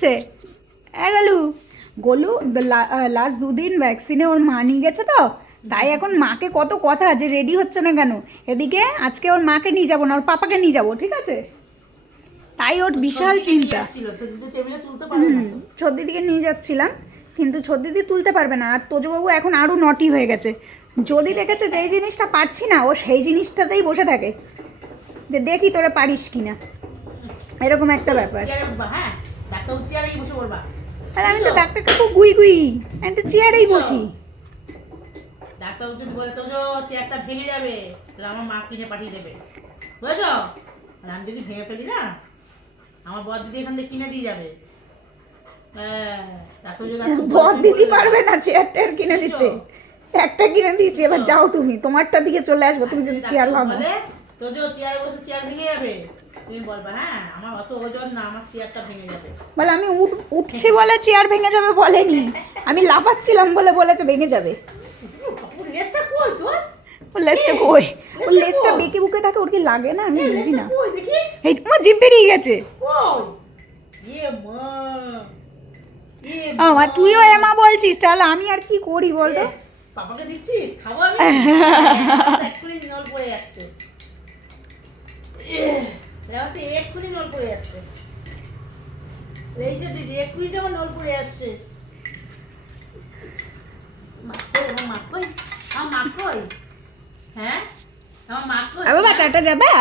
দিচ্ছে। গেলু গোলু লাস্ট 2 দিন ভ্যাকসিনে ওর মা নিয়ে গেছে তো, তাই এখন মাকে কত কথা যে রেডি হচ্ছে না কেন। এদিকে আজকে ওর মাকে নিয়ে যাবো না, ওর পাপাকে নিয়ে যাবো, ঠিক আছে? তাই ওর বিশাল চিন্তা। ছোট দিদিকে নিয়ে যাচ্ছিলাম, কিন্তু ছোট দিদি তুলতে পারবে না। আর তোজবাবু এখন আরও নটি হয়ে গেছে। যদি দেখেছে যেই জিনিসটা পারছি না, ও সেই জিনিসটাতেই বসে থাকে, যে দেখি তোরা পারিস কিনা, এরকম একটা ব্যাপার। আর আমি তো ডাক্তার কাকু গুই গুই, আমি তো চেয়ারেই বসি। ডাক্তার যদি বলে তো চেয়ারটা ভেঙে যাবে, তাহলে আমার মা কিনে পাঠিয়ে দেবে, বুঝেছ? আর আমি যদি ভেঙে ফেলি না, আমার বর দিদি এখান থেকে কিনে দিয়ে যাবে। বর দিদি পারবে না চেয়ারটা কিনে দিতে, একটা কিনে দিয়েছি, এবার যাও তুমি, তোমারটা দিকে চলে আসবো তুমি যদি চেয়ার ভাঙো। তো চেয়ারে বসে চেয়ার ভেঙে যাবে, তুমি বলবা হ্যাঁ আমার অত ওজন না, আমার চেয়ারটা ভেঙে যাবে। বলে আমি উঠছি বলে চেয়ার ভেঙে যাবে বলেনি, আমি লাফাচ্ছিলাম বলে বলেছে ভেঙে যাবে। লেজটা কই তোর? ওর লেজটা কই? ওর লেজটা বেঁকে বুকে থাকে, ওর কি লাগে না? আমি বুঝি না। এই তোমার জিভ বেরিয়ে গেছে। আমার তুইও এমা বলছিস, তাহলে আমি আর কি করি বলতো? পাপাকে দিচ্ছিস, খাবো আমি। এক্ষুনি নল পড়ে যাচ্ছে, এক্ষুনি নল পড়ে যাচ্ছে, দিদি এক্ষুনি আমার নল পড়ে আসছে। হ্যাঁ আমার মা কই? বাবা টাটা যাবা?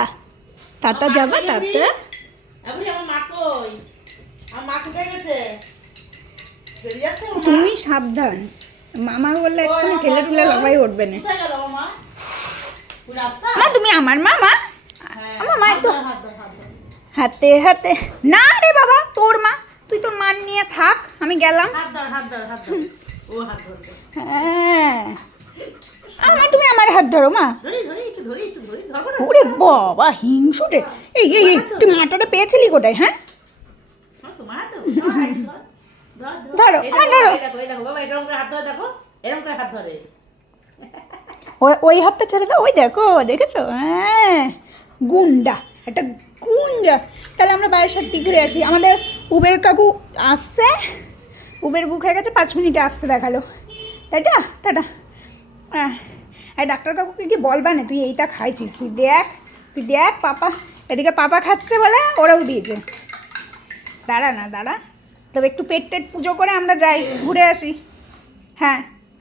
টাটা যাবা? টাটা। আমার মা কই? আমার মা কোথায় গেছে? তুমি সাবধান, মামা বললে এক্ষুনি ঠেলে ঠেলে লাফাই উঠবে না। মা তুমি আমার মামা, আমার মা তো হাতে হাতে। না রে বাবা, তোর মা, তুই তোর মান নিয়ে থাক, আমি গেলাম। হ্যাঁ আমার, তুমি আমার হাত ধরো মা। ওরে বাবা হিংসুটে। এই এই তুই মাটাটা পেয়েছিলি কোথায়? হ্যাঁ ধরো, ওই হাতটা ছেড়ে দাও। ওই দেখো, দেখেছো? হ্যাঁ গুন্ডা, একটা গুন্ডা। তাহলে আমরা বাইরের সাথে ঘুরে আসি। আমাদের উবের কাকু আসছে, উবের বুক হয়ে গেছে, 5 মিনিটে আসতে দেখালো, তাই তো? টাটা। হ্যাঁ ডাক্তার কাকুকে কি বলবা না তুই এইটা খাইছিস? তুই দেখ পাপা, এদিকে পাপা খাচ্ছে বলে ওরাও দিয়েছে। দাঁড়া না দাঁড়া, তবে একটু পেট পুজো করে আমরা যাই, ঘুরে আসি। হ্যাঁ